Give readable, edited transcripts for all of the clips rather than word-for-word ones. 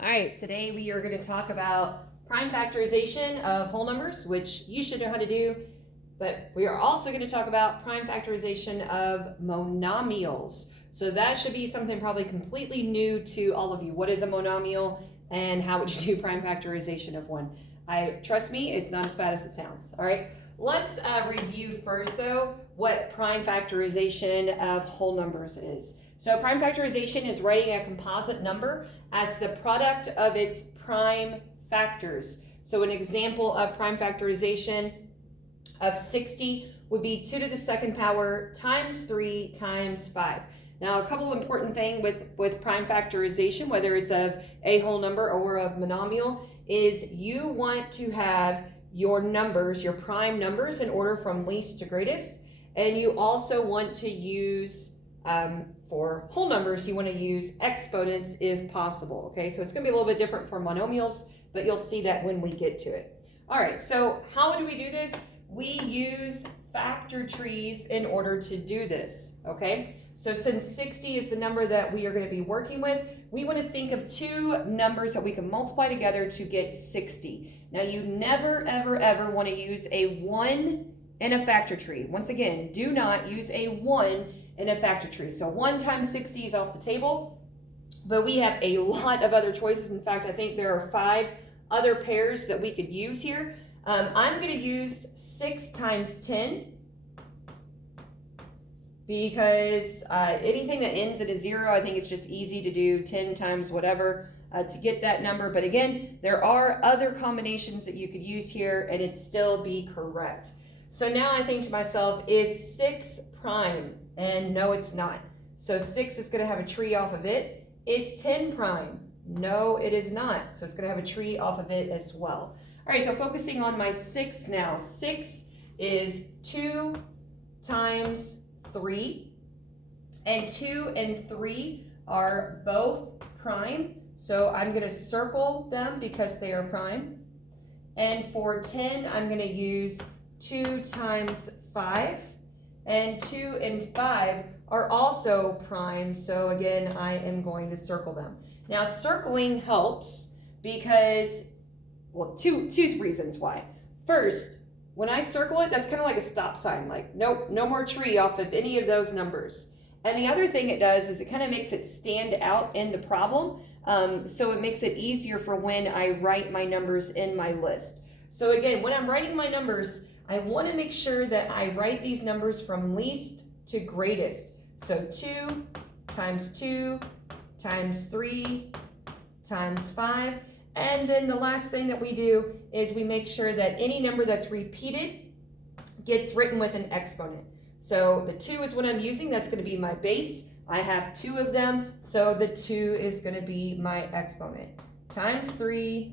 All right, today we are going to talk about prime factorization of whole numbers, which you should know how to do, but we are also going to talk about prime factorization of monomials. So that should be something probably completely new to all of you. What is a monomial and how would you do prime factorization of one? Trust me, it's not as bad as it sounds. All right, let's review first though what prime factorization of whole numbers is. So prime factorization is writing a composite number as the product of its prime factors. So an example of prime factorization of 60 would be 2 to the second power times 3 times 5. Now, a couple of important things with prime factorization, whether it's of a whole number or of monomial, is you want to have your numbers, your prime numbers, in order from least to greatest. And you also want to use, for whole numbers, you want to use exponents if possible. Okay, so it's going to be a little bit different for monomials, but you'll see that when we get to it. All right, so how do we do this? We use factor trees in order to do this, okay? So since 60 is the number that we are going to be working with, we want to think of two numbers that we can multiply together to get 60. Now you never, ever, ever want to use a 1 in a factor tree. Once again, do not use a 1 in a factor tree. So 1 times 60 is off the table, but we have a lot of other choices. In fact, I think there are 5 other pairs that we could use here. I'm going to use 6 times 10 because anything that ends at a 0, I think it's just easy to do 10 times whatever to get that number. But again, there are other combinations that you could use here and it'd still be correct. So now I think to myself, is 6 prime? And no, it's not. So 6 is going to have a tree off of it. Is 10 prime? No, it is not. So it's going to have a tree off of it as well. All right, so focusing on my 6 now. 6 is 2 times 3. And 2 and 3 are both prime. So I'm going to circle them because they are prime. And for 10, I'm going to use 2 times 5. And 2 and 5 are also prime. So again, I am going to circle them. Now circling helps because, well, two reasons why. First, when I circle it, that's kind of like a stop sign, like nope, no more tree off of any of those numbers. And the other thing it does is it kind of makes it stand out in the problem. So it makes it easier for when I write my numbers in my list. So again, when I'm writing my numbers, I want to make sure that I write these numbers from least to greatest. So 2 times 2 times 3 times 5. And then the last thing that we do is we make sure that any number that's repeated gets written with an exponent. So the 2 is what I'm using. That's going to be my base. I have 2 of them. So the 2 is going to be my exponent. Times 3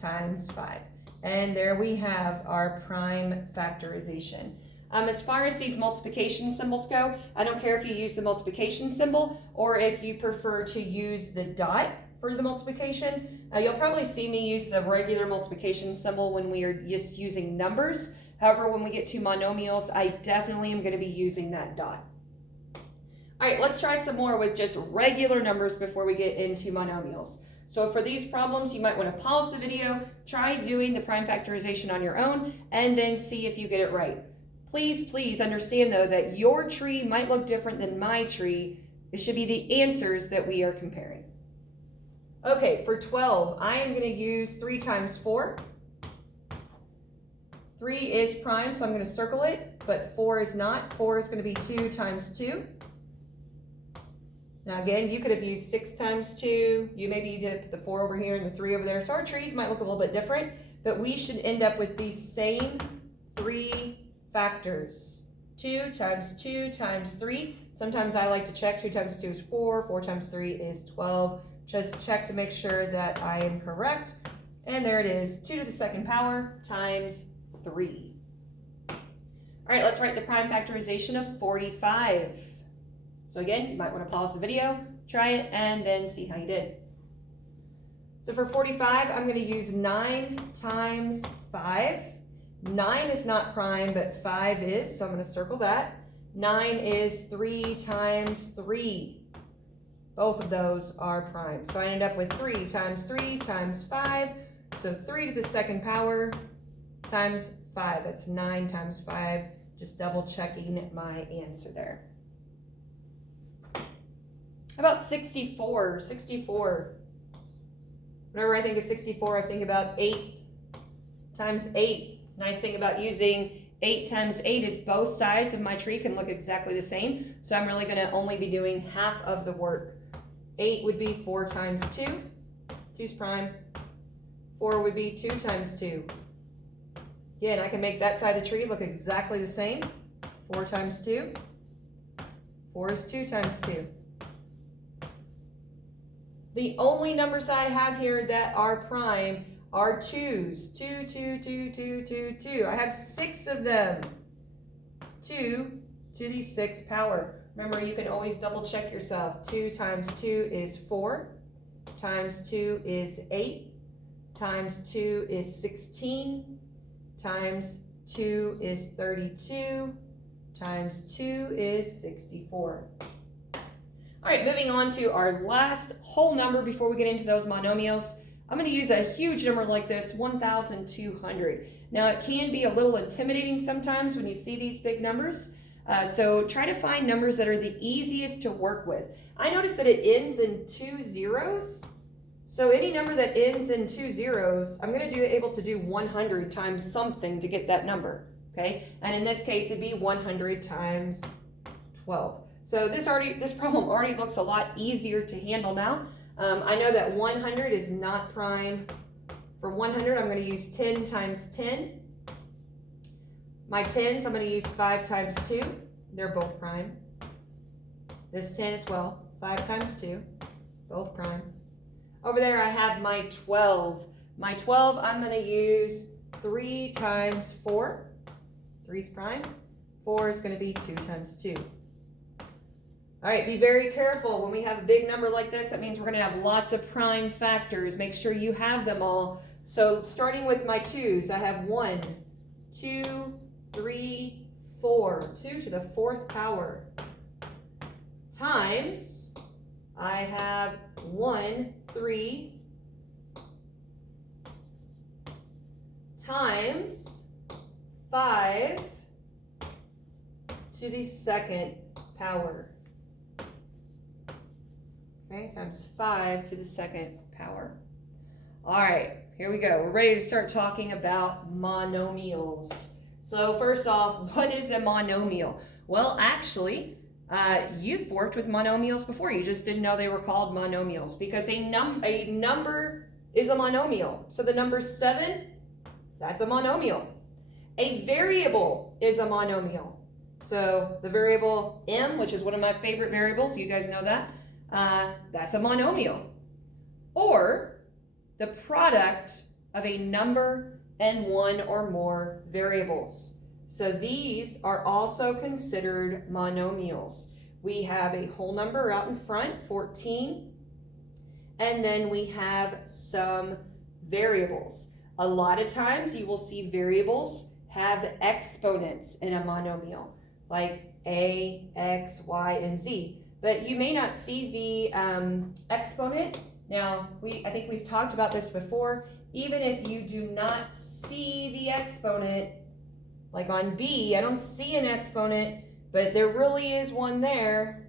times 5. And there we have our prime factorization. As far as these multiplication symbols go, I don't care if you use the multiplication symbol or if you prefer to use the dot for the multiplication. You'll probably see me use the regular multiplication symbol when we are just using numbers. However, when we get to monomials, I definitely am going to be using that dot. All right, let's try some more with just regular numbers before we get into monomials. So for these problems, you might want to pause the video, try doing the prime factorization on your own, and then see if you get it right. Please understand though that your tree might look different than my tree. It should be the answers that we are comparing. Okay, for 12, I am going to use 3 times 4. 3 is prime, so I'm going to circle it, but 4 is not. 4 is going to be 2 times 2. Now again, you could have used 6 times 2. You maybe did put the 4 over here and the 3 over there. So our trees might look a little bit different, but we should end up with these same 3 factors. 2 times 2 times 3. Sometimes I like to check 2 times 2 is 4. 4 times 3 is 12. Just check to make sure that I am correct. And there it is, 2 to the second power times 3. All right, let's write the prime factorization of 45. So again, you might want to pause the video, try it, and then see how you did. So for 45, I'm going to use 9 times 5. 9 is not prime, but 5 is, so I'm going to circle that. 9 is 3 times 3. both of those are prime. So I ended up with 3 times 3 times 5. So 3 to the second power times 5. That's 9 times 5. Just double checking my answer there. How about 64? 64. Whenever I think of 64, I think about 8 times 8. Nice thing about using 8 times 8 is both sides of my tree can look exactly the same. So I'm really going to only be doing half of the work. 8 would be 4 times 2. 2's prime. 4 would be 2 times 2. Again, I can make that side of the tree look exactly the same. 4 times 2. 4 is 2 times 2. The only numbers I have here that are prime are 2's. 2, 2, 2, 2, 2, 2. I have 6 of them. 2 to the 6th power. Remember, you can always double check yourself. 2 times 2 is 4. Times 2 is 8. Times 2 is 16. Times 2 is 32. Times 2 is 64. All right, moving on to our last whole number before we get into those monomials. I'm going to use a huge number like this, 1,200. Now, it can be a little intimidating sometimes when you see these big numbers. So try to find numbers that are the easiest to work with. I noticed that it ends in 2 zeros. So any number that ends in 2 zeros, I'm going to be able to do 100 times something to get that number. Okay, and in this case, it'd be 100 times 12. So this problem already looks a lot easier to handle now. I know that 100 is not prime. For 100, I'm going to use 10 times 10. My 10s, I'm going to use 5 times 2. They're both prime. This 10 as well, 5 times 2, both prime. Over there, I have my 12. My 12, I'm going to use 3 times 4. 3's prime. 4 is going to be 2 times 2. All right, be very careful. When we have a big number like this, that means we're going to have lots of prime factors. Make sure you have them all. So starting with my 2's, I have 1, 2, 3, 4. 2 to the 4th power. Times, I have 1, 3. Times 5 to the 2nd power. Okay, times 5 to the 2nd power. All right, here we go. We're ready to start talking about monomials. So first off, what is a monomial? Well, actually, you've worked with monomials before. You just didn't know they were called monomials because a number is a monomial. So the number 7, that's a monomial. A variable is a monomial. So the variable m, which is one of my favorite variables, you guys know that. That's a monomial. Or the product of a number and one or more variables. So these are also considered monomials. We have a whole number out in front, 14, and then we have some variables. A lot of times you will see variables have exponents in a monomial, like a, x, y, and z. But you may not see the exponent. Now, I think we've talked about this before. Even if you do not see the exponent, like on B, I don't see an exponent, but there really is one there.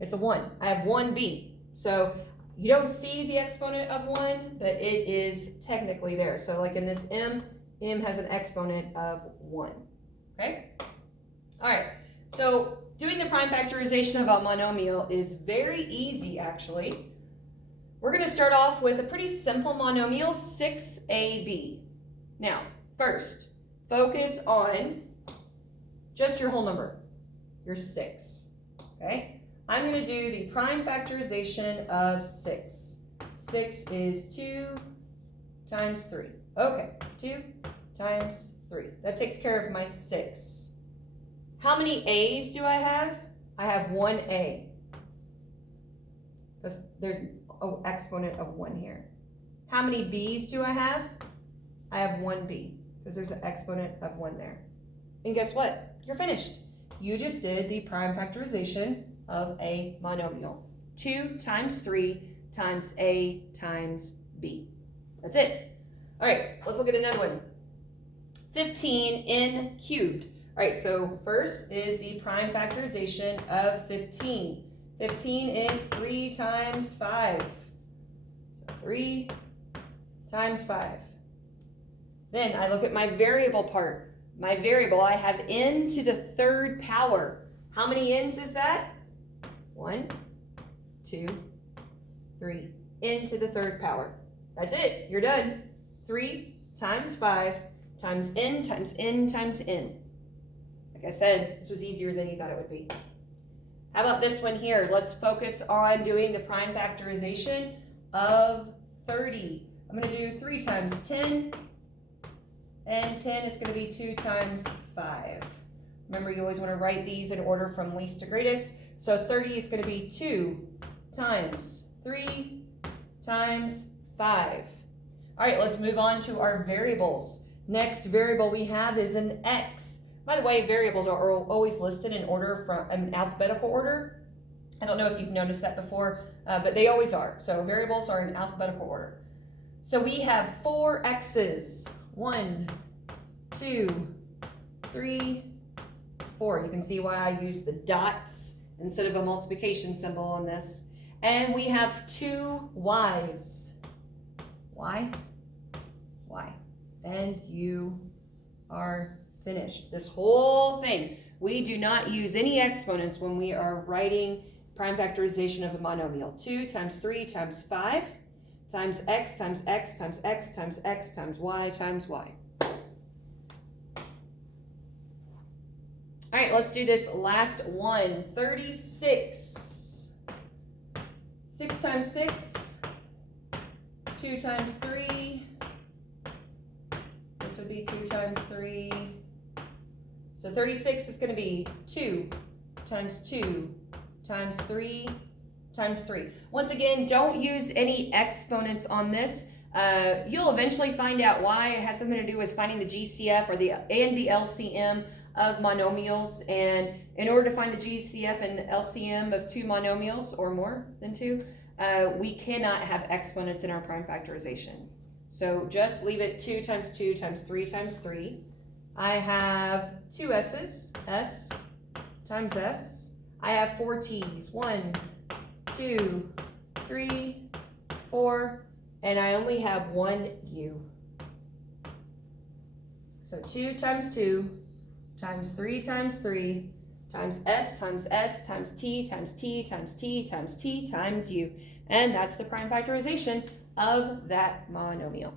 It's a 1. I have 1b. So you don't see the exponent of 1, but it is technically there. So like in this m has an exponent of 1. Okay? All right. So doing the prime factorization of a monomial is very easy, actually. We're going to start off with a pretty simple monomial, 6ab. Now, first, focus on just your whole number, your 6. Okay? I'm going to do the prime factorization of 6. 6 is 2 times 3. Okay, 2 times 3. That takes care of my 6. How many a's do I have? I have 1a. Because there's an exponent of 1 here. How many b's do I have? I have 1b. Because there's an exponent of 1 there. And guess what? You're finished. You just did the prime factorization of a monomial. 2 times 3 times A times B. That's it. All right, let's look at another one. 15n cubed. All right, so first is the prime factorization of 15. 15 is 3 times 5. So 3 times 5. Then I look at my variable part. My variable, I have n to the third power. How many n's is that? 1, 2, 3. N to the third power. That's it. You're done. 3 times 5 times n times n times n. Like I said, this was easier than you thought it would be. How about this one here? Let's focus on doing the prime factorization of 30. I'm going to do 3 times 10, and 10 is going to be 2 times 5. Remember, you always want to write these in order from least to greatest. So 30 is going to be 2 times 3 times 5. All right, let's move on to our variables. Next variable we have is an x. By the way, variables are always listed in order from an alphabetical order. I don't know if you've noticed that before, but they always are. So variables are in alphabetical order. So we have 4 x's. 1, 2, 3, 4. You can see why I use the dots instead of a multiplication symbol on this. And we have 2 y's. Y, Y. And you are finished. This whole thing. We do not use any exponents when we are writing prime factorization of a monomial. 2 times 3 times 5 times x times x times x times x times y times y. All right, let's do this last one. 36. 6 times 6. 2 times 3. This would be 2 times 3. So 36 is going to be 2 times 2 times 3 times 3. Once again, don't use any exponents on this. You'll eventually find out why. It has something to do with finding the GCF or the LCM of monomials. And in order to find the GCF and LCM of 2 monomials or more than 2, we cannot have exponents in our prime factorization. So just leave it 2 times 2 times 3 times 3. I have 2 s's, s times s. I have 4 t's, 1, 2, 3, 4, and I only have 1 u. So 2 times 2 times 3 times 3 times s times s times t times t times t times t times u. And that's the prime factorization of that monomial.